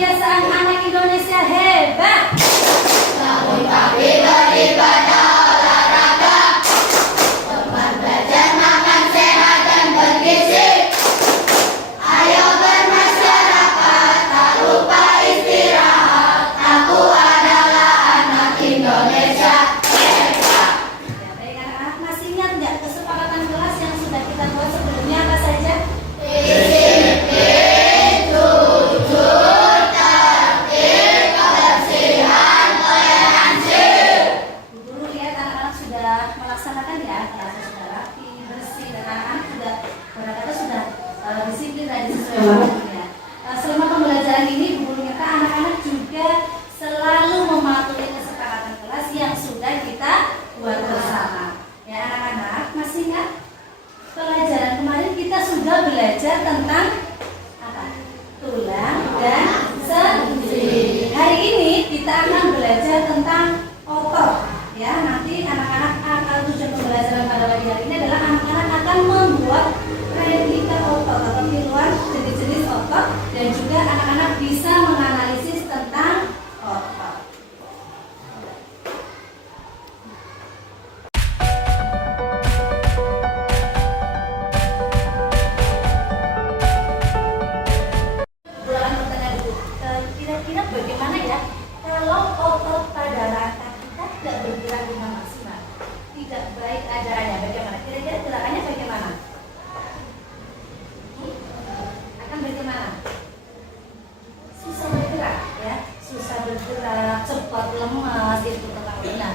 kebiasaan anak Indonesia hebat. Namun kami beribadah olahraga, teman belajar makan sehat dan bergizi. Ayo bermasyarakat, tak lupa istirahat. Aku adalah anak Indonesia hebat. Ya, baik anak-anak, masih ingat nggak kesepakatan kelas yang sudah kita buat sebelumnya apa saja? Disiplin, jujur, tertib, kebersihan, toleransi. Bu Guru lihat anak-anak sudah melaksanakan ya, kelasnya sudah rapi, bersih, dan anak-anak sudah berkata sudah disiplin dan sesuai waktunya. Selama pembelajaran ini Bu Guru minta anak-anak juga selalu mematuhi kesepakatan kelas yang sudah kita buat bersama. Ya anak-anak, masih ingat? Pelajaran kemarin kita sudah belajar tentang apa? Tulang dan sendi. Hari ini kita akan belajar tentang otot. Ya, nanti anak-anak akan tujuan pembelajaran pada pagi hari ini adalah anak-anak akan membuat replika otot atau tiruan jenis-jenis otot dan juga anak-anak bisa menganalisis tentang otot. Bulan pertanyaan dulu. Kira-kira bagaimana ya kalau otot pada rangka kita tidak bergerak dengan maksimal, tidak baik ajarannya, bagaimana? Kira-kira gerakannya bagaimana? Akan bagaimana? Susah bergerak ya, susah bergerak, cepat lemas, itu tentang benar.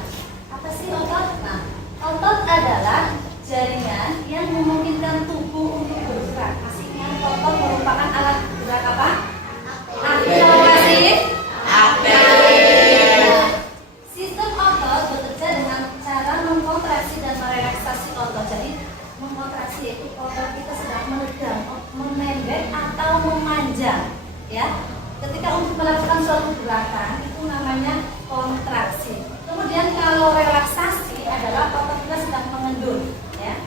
Apa sih otot? Nah, otot adalah jaringan yang memungkinkan tubuh untuk bergerak. Masih ingat otot merupakan alat gerak apa? Akselerasi. Sistem otot bekerja dengan cara mengkontraksi dan merelaksasi otot. Jadi mengkontraksi yaitu otot kita sedang menegang, memendek atau memanjang. Ya, ketika untuk melakukan suatu gerakan itu namanya kontraksi. Kemudian kalau relaksasi adalah otot kita sedang mengendur. Ya.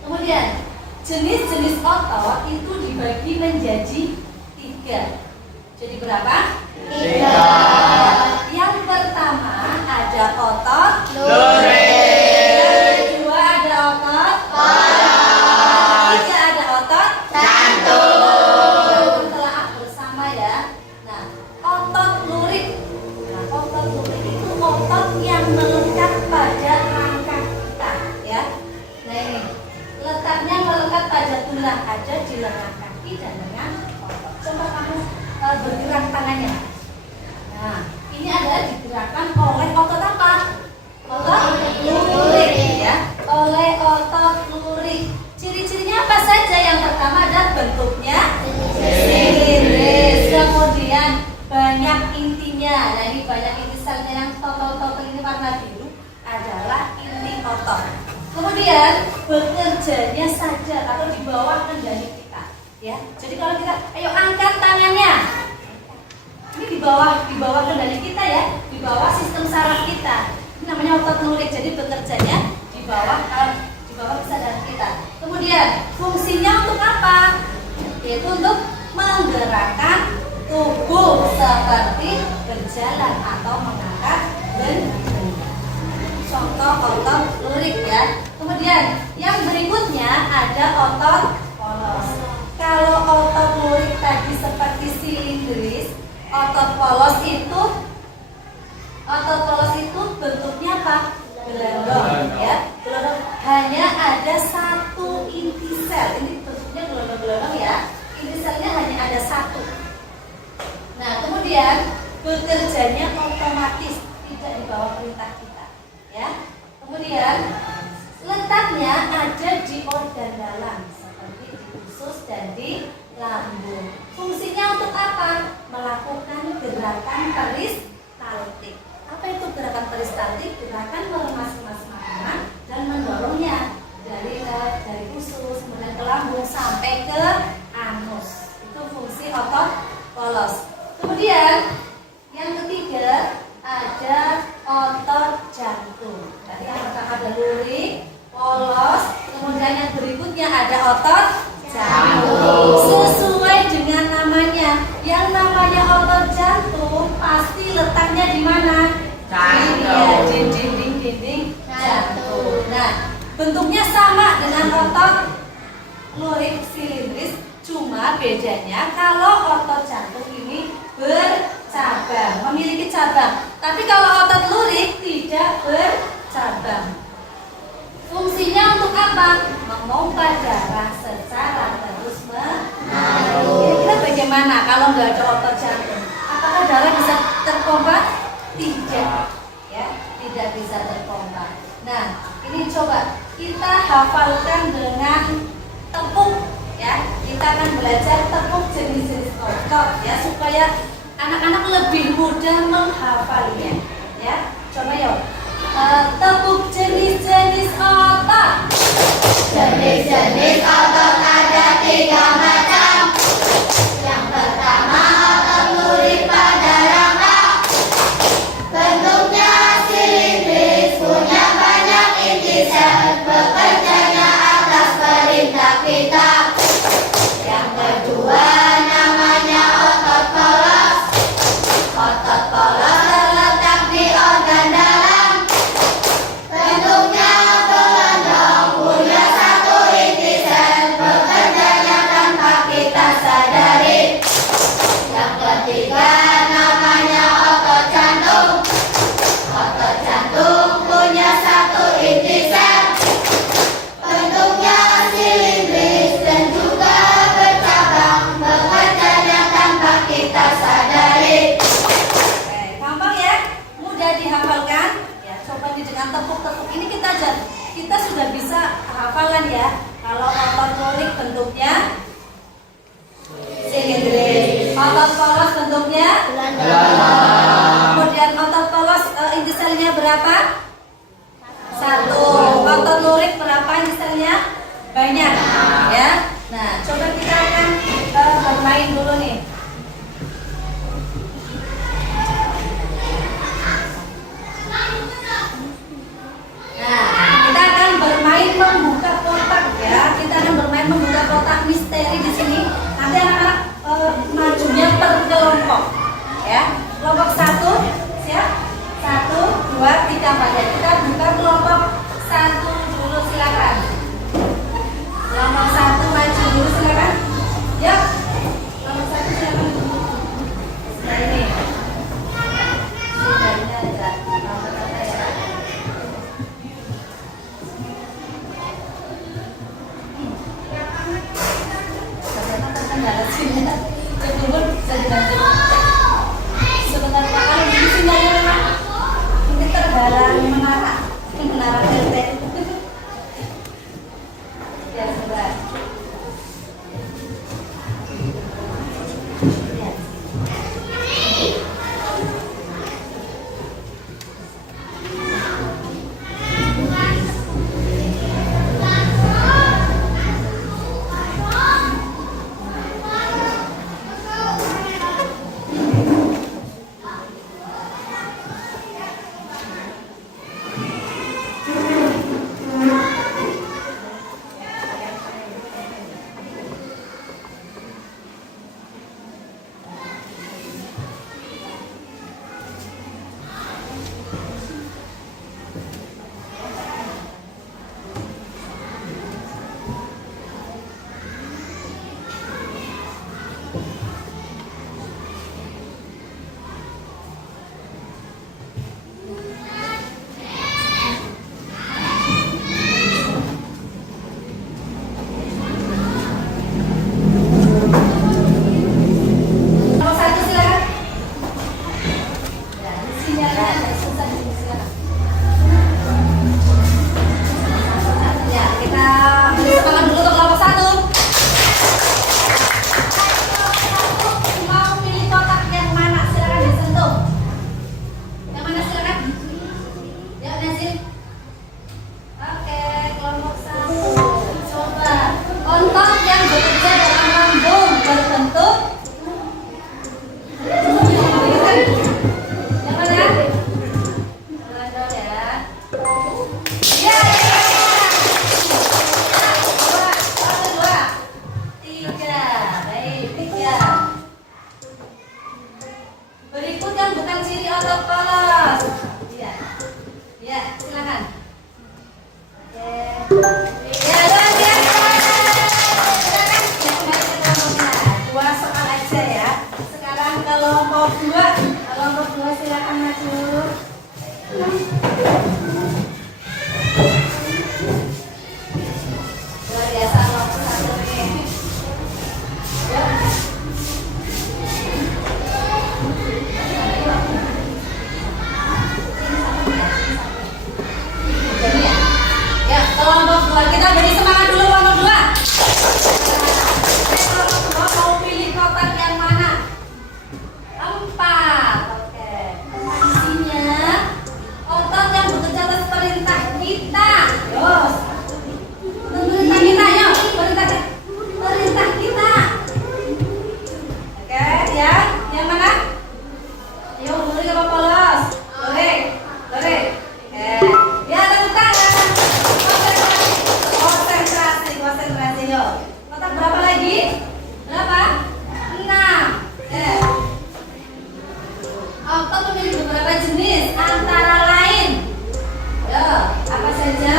Kemudian jenis-jenis otot itu dibagi menjadi 3. Jadi berapa? 3. Yang pertama ada otot Lurik. Yang kedua ada otot Polos. Ketiga ada otot Jantung. Telah bersama ya. Nah, otot lurik. Nah, otot lurik itu otot yang melekat pada rangka kita, ya. Nah ini letaknya melekat pada tulang, ada di lengan kaki dan lengan otot. Coba kamu bergerak tangannya. Nah, ini adalah digerakkan oleh otot apa? Otot lurik ya. Oleh otot lurik. Ciri-cirinya apa saja? Yang pertama ada bentuknya silis, kemudian banyak intinya. Nah ini banyak inti selnya yang total ini warna biru adalah inti otot. Kemudian bekerjanya sadar atau di bawah kendali kita. Ya, jadi kalau kita, ayo angkat tangannya. Ini di bawah kendali kita ya, di bawah sistem saraf kita. Ini namanya otot lurik. Jadi bekerjanya di bawah kesadaran kita. Kemudian fungsinya untuk apa? Yaitu untuk menggerakkan tubuh seperti berjalan atau mengangkat benda. Contoh otot lurik ya. Kemudian yang berikutnya ada otot polos. Kalau otot lurik tadi seperti silindris, otot polos itu bentuknya apa? Gelondong ya. Gelondong hanya ada satu inti sel. Ini bentuknya gelondong-gelondong ya. Inti selnya hanya ada satu. Nah, kemudian bekerjanya otomatis, tidak di bawah perintah kita ya. Kemudian letaknya ada di organ dalam seperti di usus dan di lambung. Fungsinya untuk apa? Melakukan gerakan peristaltik. Apa itu gerakan peristaltik? Gerakan mengemas-emas makanan dan mendorongnya dari usus kemudian ke lambung sampai ke anus. Itu fungsi otot polos. Kemudian yang ketiga ada otot jantung. Tadi yang pertama ada lurik, polos, kemudian yang berikutnya ada otot jantung. Sesuai dengan namanya, yang namanya otot jantung pasti letaknya di mana? Jantung. Di dinding jantung. Nah, bentuknya sama dengan otot lurik silindris, cuma bedanya kalau otot jantung ini bercabang, memiliki cabang. Tapi kalau otot lurik tidak bercabang. Fungsinya untuk apa? Memompa darah secara terus menerus. Kira-kira bagaimana kalau nggak ada otot jantung? Apakah darah bisa terpompa? Tidak, ya, tidak bisa terpompa. Nah, ini coba kita hafalkan dengan tepuk, ya. Kita akan belajar tepuk jenis-jenis otot, ya, supaya anak-anak lebih mudah menghafalnya, ya. Coba yuk. Tepuk jenis-jenis otot. Jenis-jenis otot ada 3 macam. Yang pertama otot lurik pada rangka. Bentuknya silindris, punya banyak inti sel, bekerjanya atas perintah kita. Yang kedua namanya otot polos. Otot polos terletak di organ dalam. Bentuknya pelonjong, punya satu inti sel, bekerjanya tanpa kita sadari. Yang ketiga namanya otot jantung. Otot jantung punya satu inti sel, bentuknya silindris dan juga bercabang, bekerjanya tanpa kita sadari. Oke, gampang ya, mudah dihafalkan. Ya, coba nih dengan tepuk-tepuk ini kita sudah bisa hafalan ya. Kalau otot lurik bentuknya silindris, otot polos bentuknya kemudian otot polos inti selnya berapa? 1. Otot lurik berapa inti selnya? Banyak, ya. Nah, coba kita akan bermain dulu nih. Nah, kita akan bermain membuka kotak, ya. Kita akan bermain membuka kotak misteri di sini. Nanti anak-anak majunya per kelompok, ya. Kelompok 1, siap? 1, 2, 3, 4. Ya, kita buka kelompok 1 dulu, silakan. kelompok 2. Kelompok 2 silakan maju. Luar biasa kelompok 1 nih. Ya, kelompok 2 kita beri semangat dulu kelompok 2. Kelompok 2 mau pilih kotak yang mana? 4. Oke. Isinya otot yang bekerja atas perintah kita. Yos. Perintah kita, yuk. Perintah kita. Oke, ya. Yang mana? Ayo, boleh apa polos? Boleh. Boleh. Oke. Ya, tepuk tangan. Konsentrasi, yuk. Kotak berapa lagi? Berapa? 6. Otot memiliki beberapa jenis, antara lain, ya, apa saja?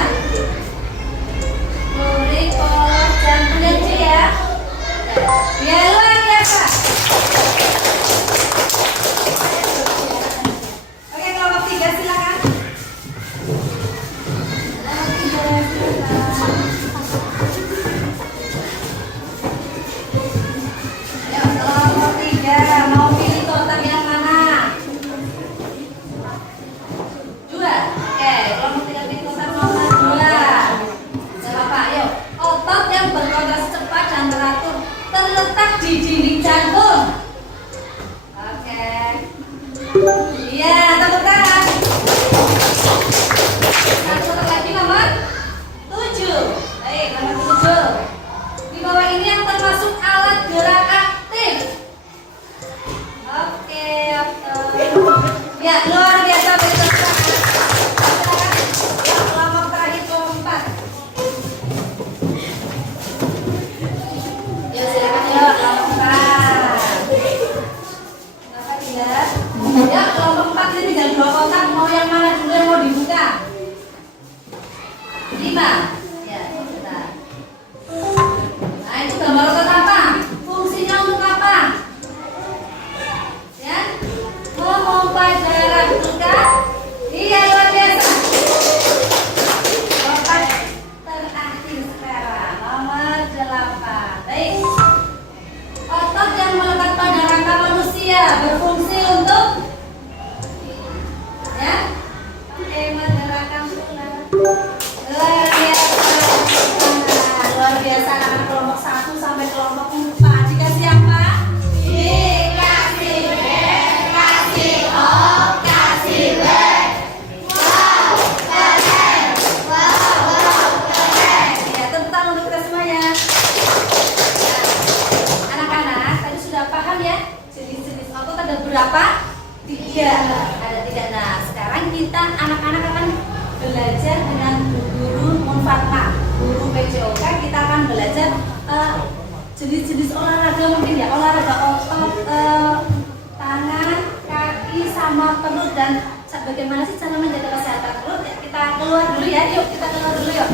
Lurik, polos, dan energi ya. Ya, luar biasa. Oke, kelompok 3 silakan. Ya, kelompok 3 mau pilih kotak yang mana? 2. Oke, kelompok 3 pilih kotak nomor 2. Siapa? Yuk. Otot yang berkontraksi cepat dan teratur terletak di dinding jantung. Oke. Iya, tepuk tangan. Satu kotak lagi nomor 7. Baik, nomor 7. Di bawah ini yang termasuk alat gerak aktif. Oke. Ya, luar biasa betul. Silakan. Ya, kelompok terakhir kelompok 4. Ya, silakan ya kelompok 4. Kenapa tidak? Ya, kelompok 4 ini tinggal 2 kotak. Mau yang mana dulu yang mau dibuka? 5. Ya, sebentar. Nah, itu gambar otot apa? Fungsinya untuk apa? Ya, memompa darah, bukan? Iya, luar biasa. Kotak terakhir sekarang nomor 8. Baik. Otot yang melekat pada rangka manusia berfungsi untuk, ya, menggerakkan tulang. Luar biasa. Luar biasa anak kelompok 1 sampai kelompok 4. Dikasih apa? Dikasih B, kasih O, kasih B. Wow, keren. Wow, keren. Ya, tepuk tangan untuk kita semuanya. Ya, anak-anak tadi sudah paham ya jenis-jenis otot ada berapa? 3. Ada 3. Nah, sekarang kita anak-anak akan belajar dengan guru Munfatma, guru PJOK. Kita akan belajar jenis-jenis olahraga mungkin ya, olahraga otot tangan, kaki, sama perut, dan bagaimana sih cara menjaga kesehatan perut ya. Kita keluar dulu ya, yuk kita keluar dulu yuk.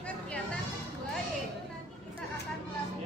Kegiatan kedua yaitu nanti kita akan melakukan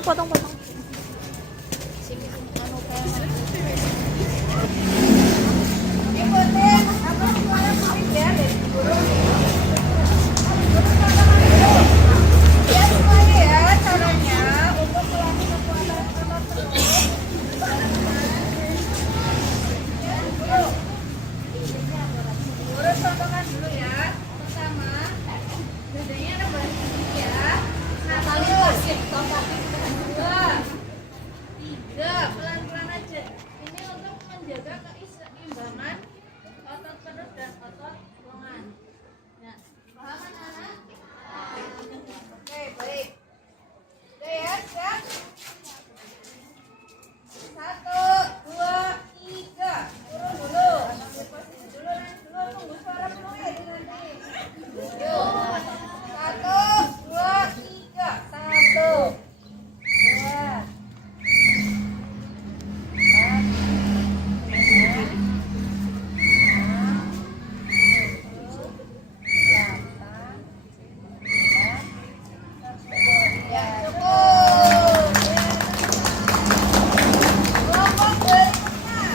Ya potong-potong. Ikutin apa semuanya paling ya dari guru. Ya semuanya ya caranya untuk melatih kekuatan otot perut. Guru contohkan dulu ya. Pertama, dadanya ada balik ya. Nah, kali pasif dua, tiga, pelan-pelan aja. Ini untuk menjaga keseimbangan otot perut dan otot lengan. Nah, paham anak-anak? Oke, baik. Oke ya, siap. 1, 2, 3. Turun dulu. Ambil posisi dulu, nanti dulu tunggu suara penuh ya nanti. Yuk. 1, 2, 3. 1, 2. Ya, cukup. Kelompok berikutnya.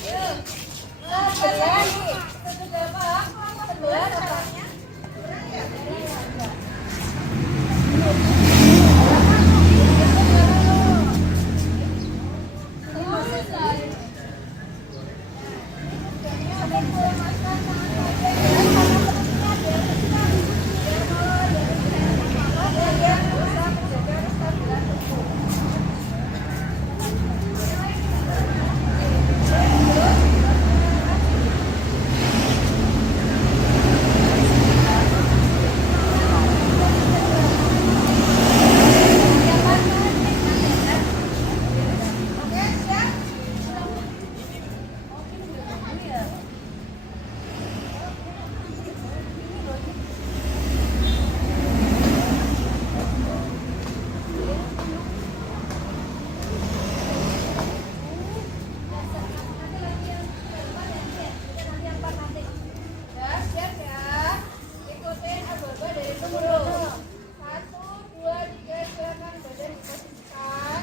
Yuk. Sebelah. Kita sudah paham kelompok sebelah caranya? Oke, siap? Ya, siap ya. Ikutin aba-aba dari guru. 1, 2, 3, silakan badan diposisikan.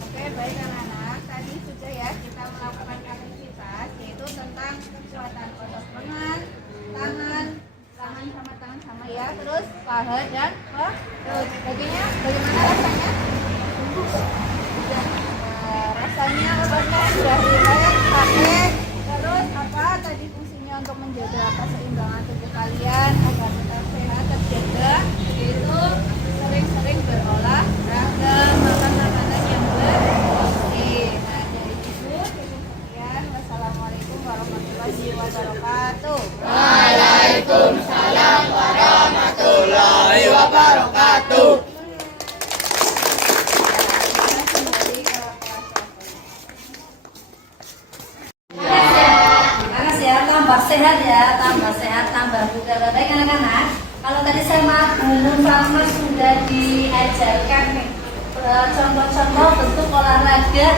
Oke, baik anak-anak. Tadi sudah ya kita melakukan aktivitas yaitu tentang kekuatan otot lengan, tangan sama tangan sama ya. Terus paha dan perut. Baginya bagaimana rasanya? Rasanya obatnya sudah rileks, pakai. Terus apa tadi fungsinya untuk menjaga keseimbangan tubuh kalian agar tetap sehat terjaga, yaitu sering-sering berolahraga, makan makanan yang bergizi. Nah, dari itu sekian. Wassalamualaikum warahmatullahi wabarakatuh. Waalaikumsalam warahmatullahi wabarakatuh. sehat ya, tambah sehat, tambah bugar. Baik anak-anak, kalau tadi sama Bu Farma sudah diajarkan nih contoh-contoh bentuk olahraga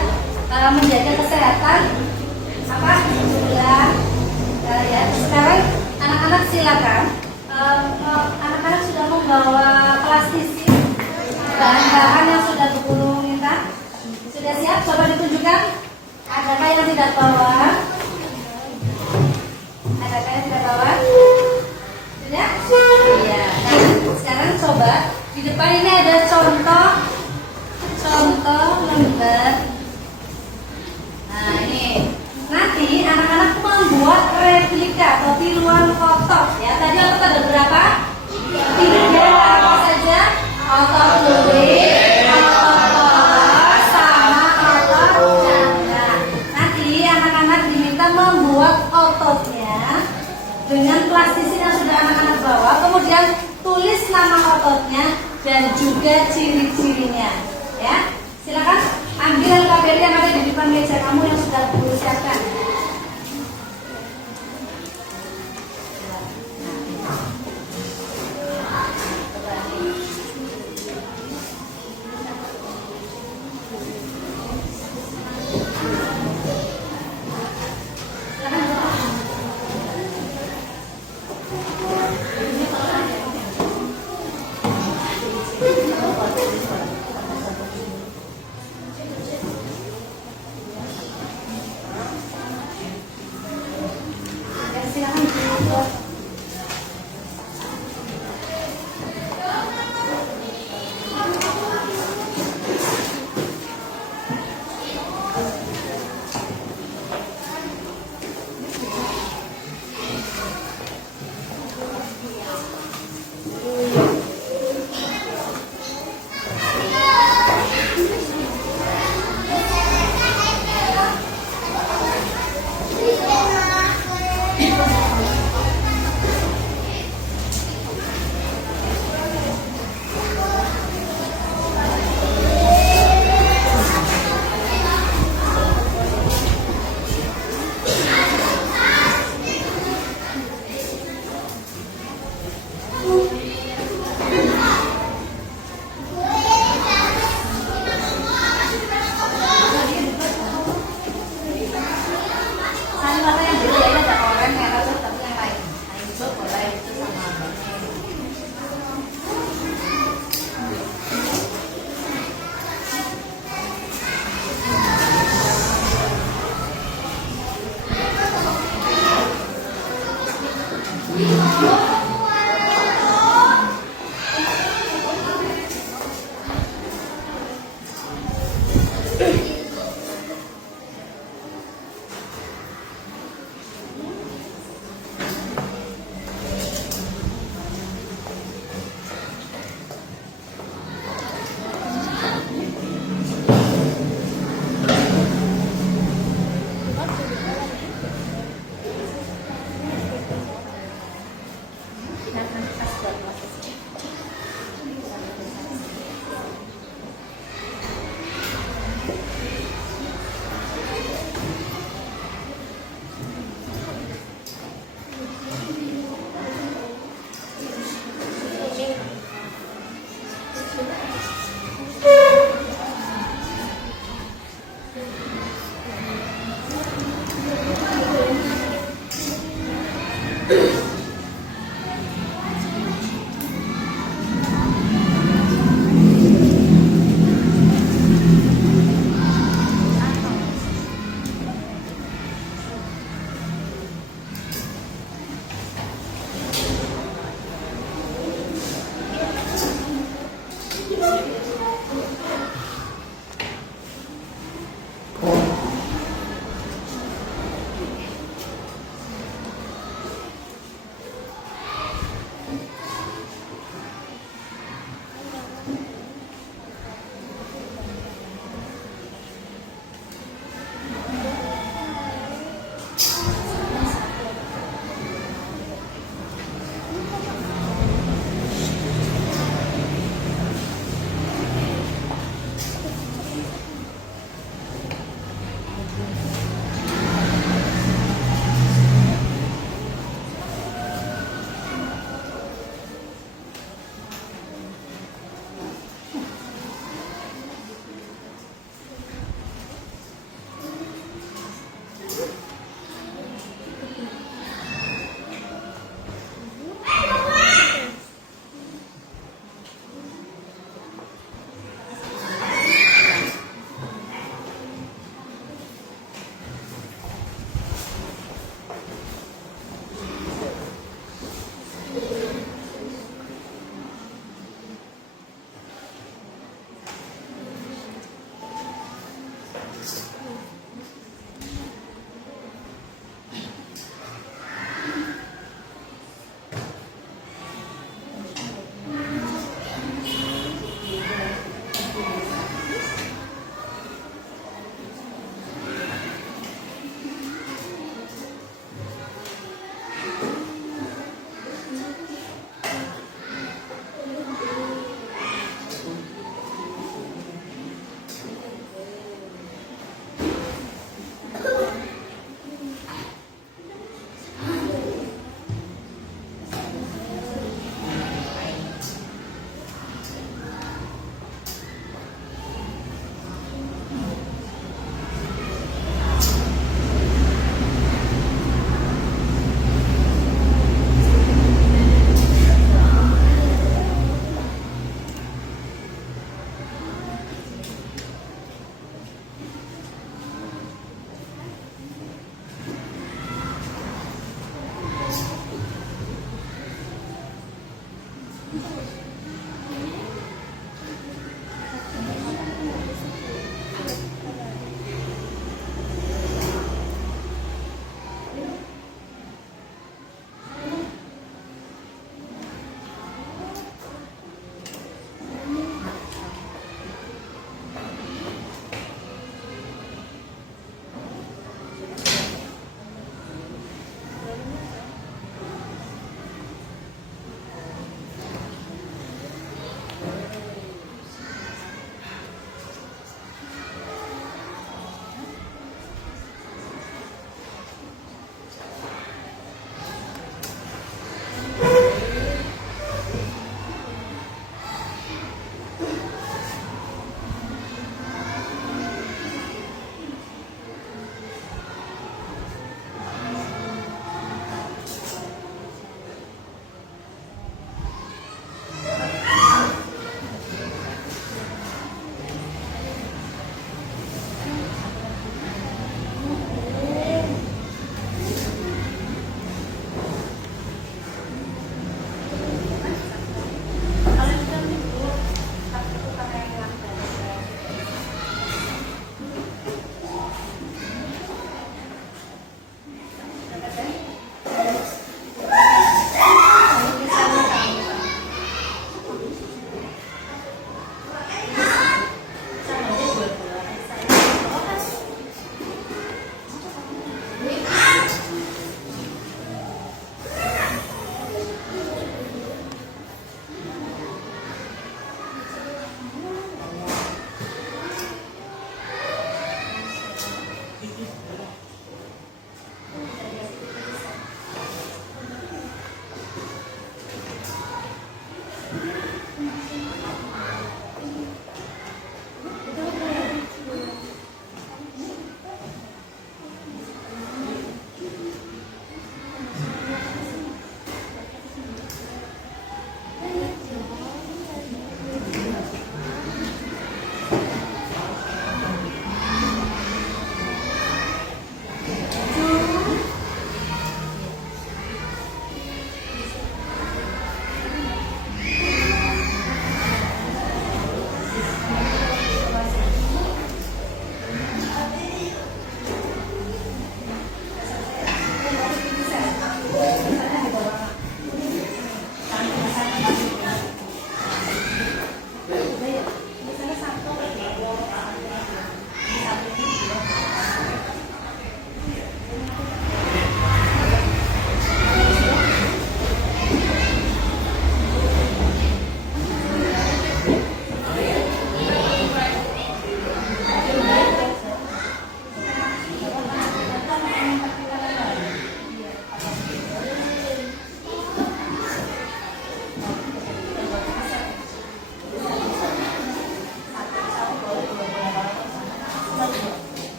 menjaga kesehatan apa sudah ya. Sekarang anak-anak silakan, anak-anak sudah membawa plastisi, bahan-bahan yang sudah bergulung minta sudah siap, coba ditunjukkan. Adakah yang tidak bawa? Adakah yang tidak bawa? Sudah? Iya. Nah, sekarang coba di depan ini ada contoh lembar. Nah ini nanti anak-anak membuat replika atau tiruan otot ya. Tadi otot ada berapa? 3. Apa saja? Otot kulit, otot kepala, sama otot jangka. Nanti anak-anak diminta membuat ototnya dengan plastisi yang sudah anak-anak bawa. Kemudian tulis nama ototnya dan juga ciri-cirinya. Ya, silakan ambil KBR yang ada di depan meja kamu yang sudah Guru siapkan.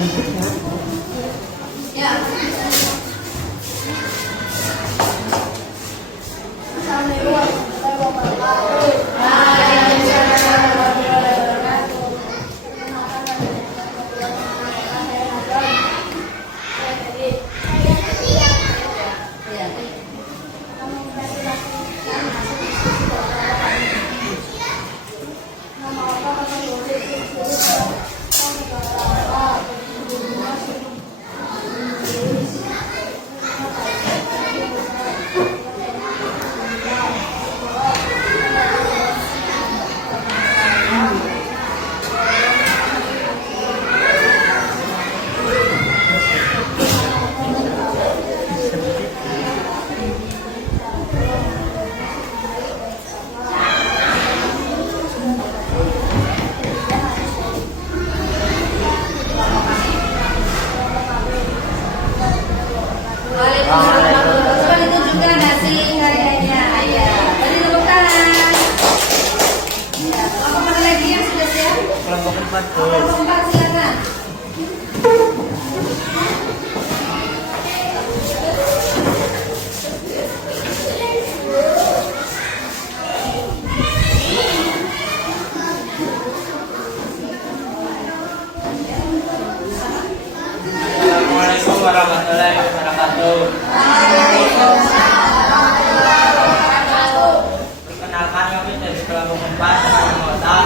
Ya. Assalamualaikum warahmatullahi wabarakatuh. Waalaikumsalam warahmatullahi wabarakatuh. Coba ditunjukkan nasi karyanya. Ya, beri tepuk tangan. Ya, kelompok mana lagi yang sudah siap? Kelompok 4 Kelompok 4 silakan. Assalamualaikum warahmatullahi wabarakatuh. Perkenalkan, kami dari kelompok 4 anggota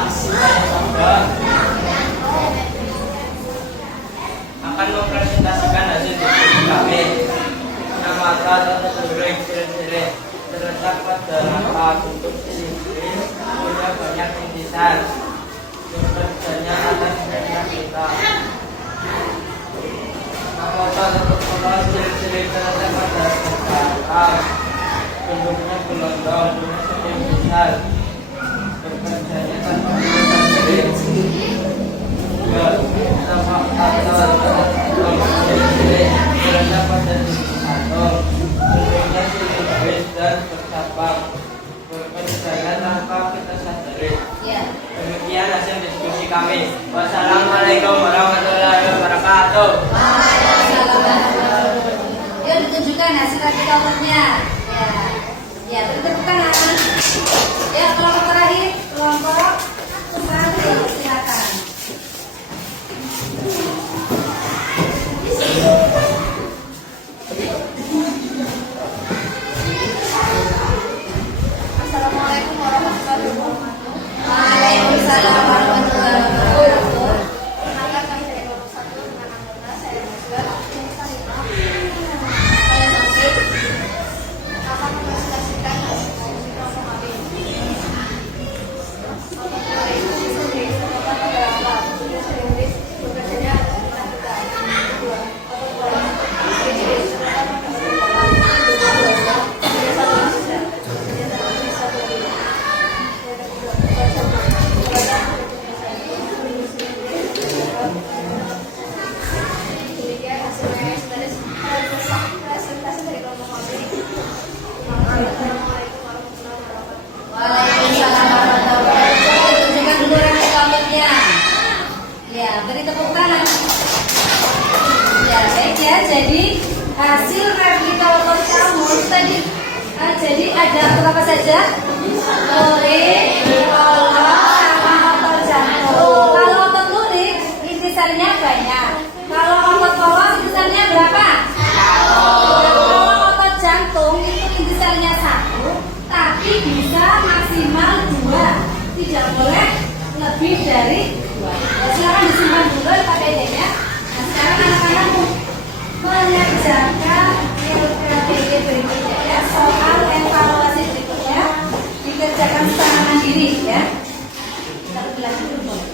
akan mempresentasikan hasil diskusi kami. Nama kata tertulis ciri-ciri terletak pada langkah untuk Inggris punya banyak intisal. Bekerjanya atas banyak kita. Apakah untuk mengenal ciri-ciri terletak pada langkah bentuknya gelondong, punya besar, bekerjanya tanpa ciri-ciri. Nama kata ciri-ciri terletak pada titik satu, bentuknya simetris dan bercabang, bekerjanya tanpa kita sadari. Ya. Demikian hasil diskusi kami. Wassalamualaikum warahmatullahi wabarakatuh. Yuk ditunjukkan hasil kalkulatornya. Ya. Ya, beri tepuk tangan. Ya, kelompok terakhir, kelompok 1 silakan. Assalamualaikum warahmatullahi wabarakatuh. Waalaikumsalam warahmatullahi wabarakatuh. Perkenalkan, kami dari kelompok 1 dengan anggota saya juga akan mempresentasikan hasil diskusi kelompok kami. Bekerjanya demikian hasilnya presentasi dari kelompok kami. Assalamualaikum warahmatullahi wabarakatuh. Waalaikumsalam warahmatullahi wabarakatuh. Tunjukkan dulu rambut rambutnya. Ya, beri tepuk tangan. Ya, baik ya. Jadi hasil replika otot kamu tadi jadi ada apa saja? Lurik, kolom, sama otot jantung. Kalau otot lurik intisalnya banyak. Kalau otot polos intisalnya berapa? Kalau otot jantung itu intisalnya 1, tapi bisa maksimal 2. Tidak boleh lebih dari 2. Ya, silakan disimpan dulu KPD-nya. Nah, sekarang anak-anak mengerjakan LKPD berikutnya ya. Soal evaluasi berikutnya dikerjakan secara mandiri ya. Kita ulang dulu boleh.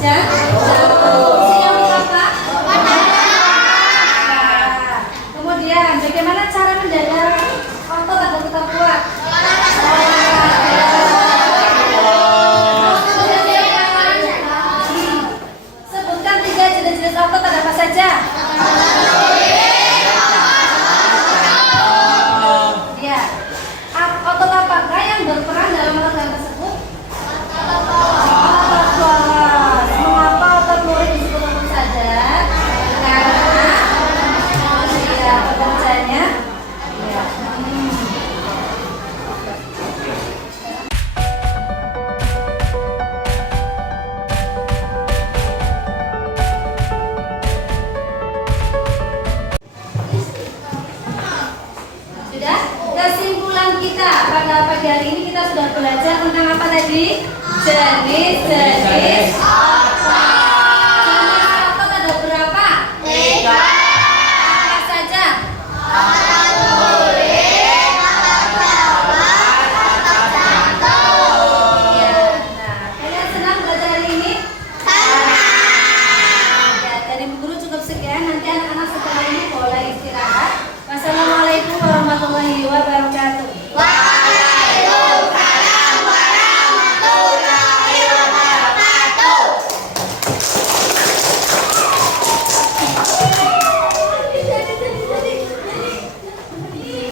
Fungsinya untuk apa? Nah, kemudian bagaimana cara menjaga otot agar tetap kuat? Sebutkan 3 jenis-jenis otot, ada apa saja? Ya. Otot apakah yang berperan dalam olahraga tersebut? Otot palas. Mengapa otot lurik disebut otot sadar? Karena ya pekerjaannya ya. Sudah? Kesimpulan kita pada pagi hari ini kita sudah belajar tentang apa tadi? Jenis-jenis